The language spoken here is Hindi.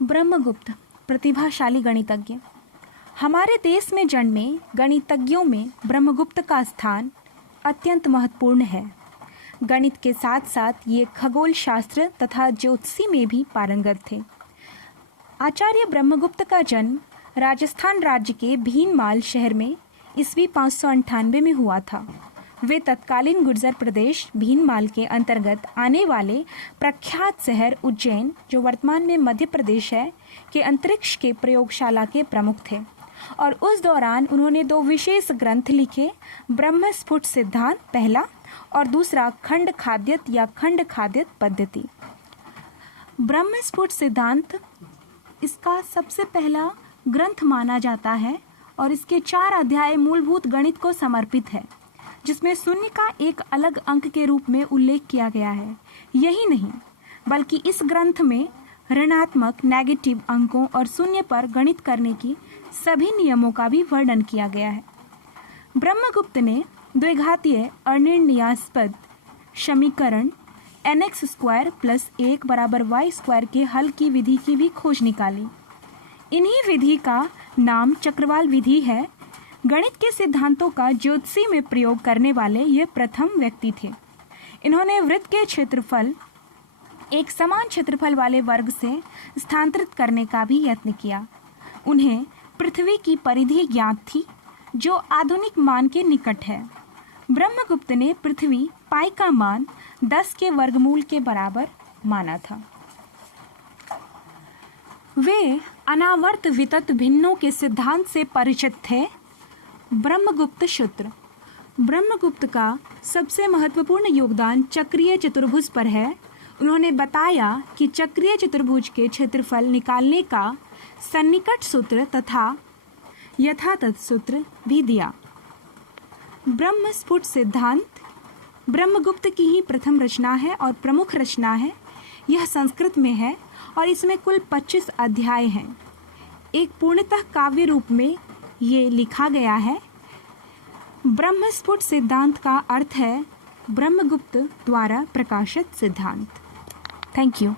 ब्रह्मगुप्त प्रतिभाशाली गणितज्ञ। हमारे देश में जन्मे गणितज्ञों में ब्रह्मगुप्त का स्थान अत्यंत महत्वपूर्ण है। गणित के साथ साथ ये खगोल शास्त्र तथा ज्योतिषी में भी पारंगत थे। आचार्य ब्रह्मगुप्त का जन्म राजस्थान राज्य के भीनमाल शहर में ईस्वी 598 में हुआ था। वे तत्कालीन गुर्जर प्रदेश भीनमाल के अंतर्गत आने वाले प्रख्यात शहर उज्जैन, जो वर्तमान में मध्य प्रदेश है, के अंतरिक्ष के प्रयोगशाला के प्रमुख थे और उस दौरान उन्होंने दो विशेष ग्रंथ लिखे, ब्रह्मस्फुट सिद्धांत पहला और दूसरा खंड खाद्यत या खंड खाद्यत पद्धति। ब्रह्मस्फुट सिद्धांत इसका सबसे पहला ग्रंथ माना जाता है और इसके 4 अध्याय मूलभूत गणित को समर्पित है, जिसमें शून्य का एक अलग अंक के रूप में उल्लेख किया गया है। यही नहीं, बल्कि इस ग्रंथ में ऋणात्मक नेगेटिव अंकों और शून्य पर गणित करने की सभी नियमों का भी वर्णन किया गया है। ब्रह्मगुप्त ने द्विघातीय अनिर्णयास्पद समीकरण nx² + 1 = y² के हल की विधि की भी खोज निकाली। इन्हीं विधि का नाम चक्रवाल विधि है। गणित के सिद्धांतों का ज्योतिषी में प्रयोग करने वाले ये प्रथम व्यक्ति थे। इन्होंने वृत्त के क्षेत्रफल एक समान क्षेत्रफल वाले वर्ग से स्थानांतरित करने का भी यत्न किया। उन्हें पृथ्वी की परिधि ज्ञात थी, जो आधुनिक मान के निकट है। ब्रह्मगुप्त ने पृथ्वी पाई का मान 10 के वर्गमूल के बराबर माना था। वे अनावर्त वितत भिन्नों के सिद्धांत से परिचित थे। ब्रह्मगुप्त सूत्र। ब्रह्मगुप्त का सबसे महत्वपूर्ण योगदान चक्रीय चतुर्भुज पर है। उन्होंने बताया कि चक्रीय चतुर्भुज के क्षेत्रफल निकालने का सन्निकट सूत्र तथा यथातथ सूत्र भी दिया। ब्रह्मस्फुट सिद्धांत ब्रह्मगुप्त की ही प्रथम रचना है और प्रमुख रचना है। यह संस्कृत में है और इसमें कुल 25 अध्याय हैं। एक पूर्णतः काव्य रूप में ये लिखा गया है। ब्रह्मस्फुट सिद्धांत का अर्थ है ब्रह्मगुप्त द्वारा प्रकाशित सिद्धांत। Thank you.